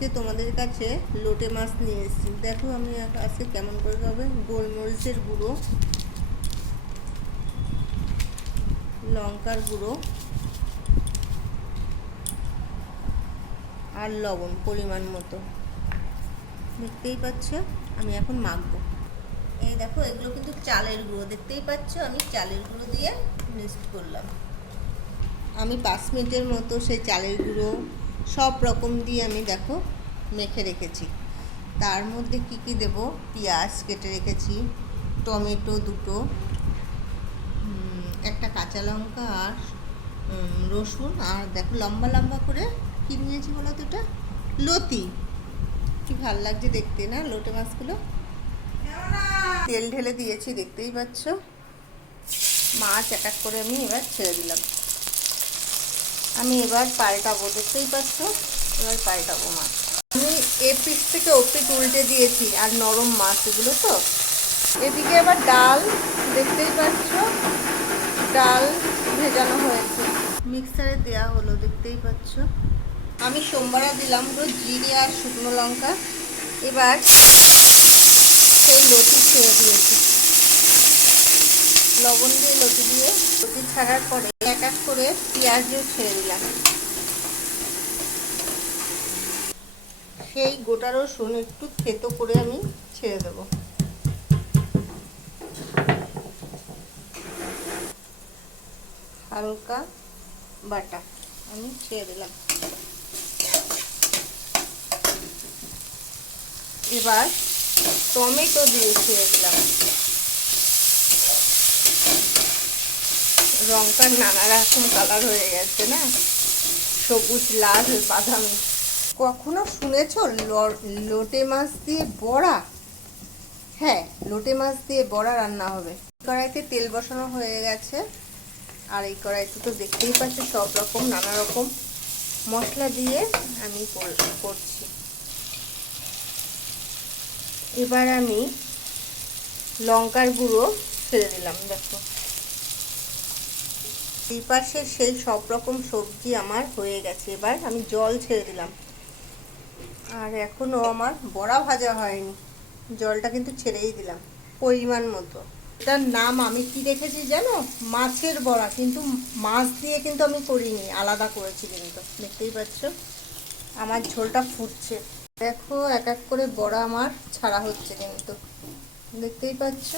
আজকে তোমাদের কাছে লোটে মাছ নিয়ে এসেছি। দেখো আমি আজকে কেমন করে হবে গোলমরিচের গুঁড়ো, লঙ্কার গুঁড়ো আর লবণ পরিমাণ মতো। দেখতেই পাচ্ছ, আমি এখন মাখবো। এই দেখো, এগুলো কিন্তু চালের গুঁড়ো। দেখতেই পাচ্ছ, আমি চালের গুঁড়ো দিয়ে মিক্সড করলাম। আমি পাঁচ মিনিটের মতো সেই চালের গুঁড়ো সব রকম দিয়ে আমি দেখো মেখে রেখেছি। তার মধ্যে কি কি দেব? পেঁয়াজ কেটে রেখেছি, টমেটো দুটো একটা কাঁচা লঙ্কা আর রসুন আর দেখো লম্বা লম্বা করে কি নিয়েছি বলো তো এটা? লতি। কি ভালো লাগছে দেখতে না লোটে মাছগুলো? তেল ঢেলে দিয়েছি, দেখতেই পাচ্ছ। মাছ এক এক করে আমি এবার ছেড়ে দিলাম। আমি এবার পাল্টাবো, দেখতেই পাচ্ছ? এবার পাল্টাবো মাছ। আমি এ পিস থেকে ও পিঠ উল্টে দিয়েছি, আর নরম মাছ এগুলো তো। এদিকে এবার ডাল, দেখতেই পাচ্ছ? ডাল ভেজানো হয়েছে। মিক্সারে দেয়া হলো, দেখতেই পাচ্ছ? আমি সোমবারে দিলাম তো জিরে আর শুকনো লঙ্কা। এবার সেই লতি ছেড়ে দিয়েছি। লবণ দিয়ে লতি দিয়ে, লতি ছাড়ার পরে এক এক করে পেঁয়াজও ছেড়ে দিলাম। সেই গোটা রসুন একটু থেতো করে আমি ছেড়ে দেবো। হালকা বাটা আমি ছেড়ে দিলাম। এবার টমেটো দিয়ে ছেড়ে দিলাম। রংটা নানা রকম কালার হয়ে গেছে, না? সবুজ, লাল, বাদামি। কখনো শুনেছো লোটে মাছ দিয়ে বড়া? হ্যাঁ লোটে মাছ দিয়ে বড়া রান্না হবে। কড়াইতে তেল বসানো হয়ে গেছে, আর এই কড়াইতে তো দেখতেই পাচ্ছি সব রকম, নানা রকম মশলা দিয়ে আমি কর- করছি। এবার আমি লঙ্কার গুঁড়ো ছেড়ে দিলাম, দেখো। এই সেই সব রকম সবজি আমার হয়ে গেছে। এবার আমি জল ছেড়ে দিলাম। আর এখনও আমার বড়া ভাজা হয়নি। জলটা কিন্তু ছেড়েই দিলাম, পরিমাণ মতো। এটার নাম আমি কি রেখেছি জানো? মাছের বড়া। কিন্তু মাছ দিয়ে কিন্তু আমি করিনি, আলাদা করেছি কিন্তু। দেখতেই পাচ্ছ? আমার ঝোলটা ফুটছে। দেখো, এক এক করে বড়া আমার ছাড়া হচ্ছে কিন্তু। দেখতেই পাচ্ছ?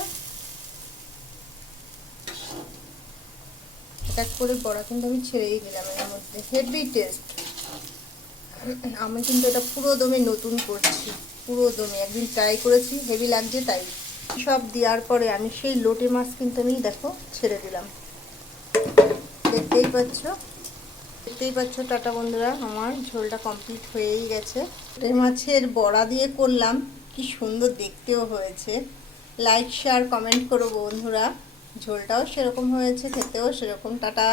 এক করে বড়া কিন্তু আমি ছেড়েই দিলাম এর মধ্যে। হেভি টেস্ট আমি কিন্তু এটা পুরো দমে নতুন করছি। পুরো দমে। একদিন ট্রাই করেছি হেভি লাগছে তাই। সব দেওয়ার পরে আমি সেই লোটে মাছ কিন্তু আমি, দেখো, ছেড়ে দিলাম। দেখতেই পাচ্ছ? দেখতেই পাচ্ছ, টাটা বন্ধুরা, আমার ঝোলটা কমপ্লিট হয়েই গেছে। এই মাছের বড়া দিয়ে করলাম। কি সুন্দর দেখতেও হয়েছে। লাইক শেয়ার কমেন্ট করো বন্ধুরা। ঝোলটাও সেরকম হয়েছে খেতেও সেরকম টাটা।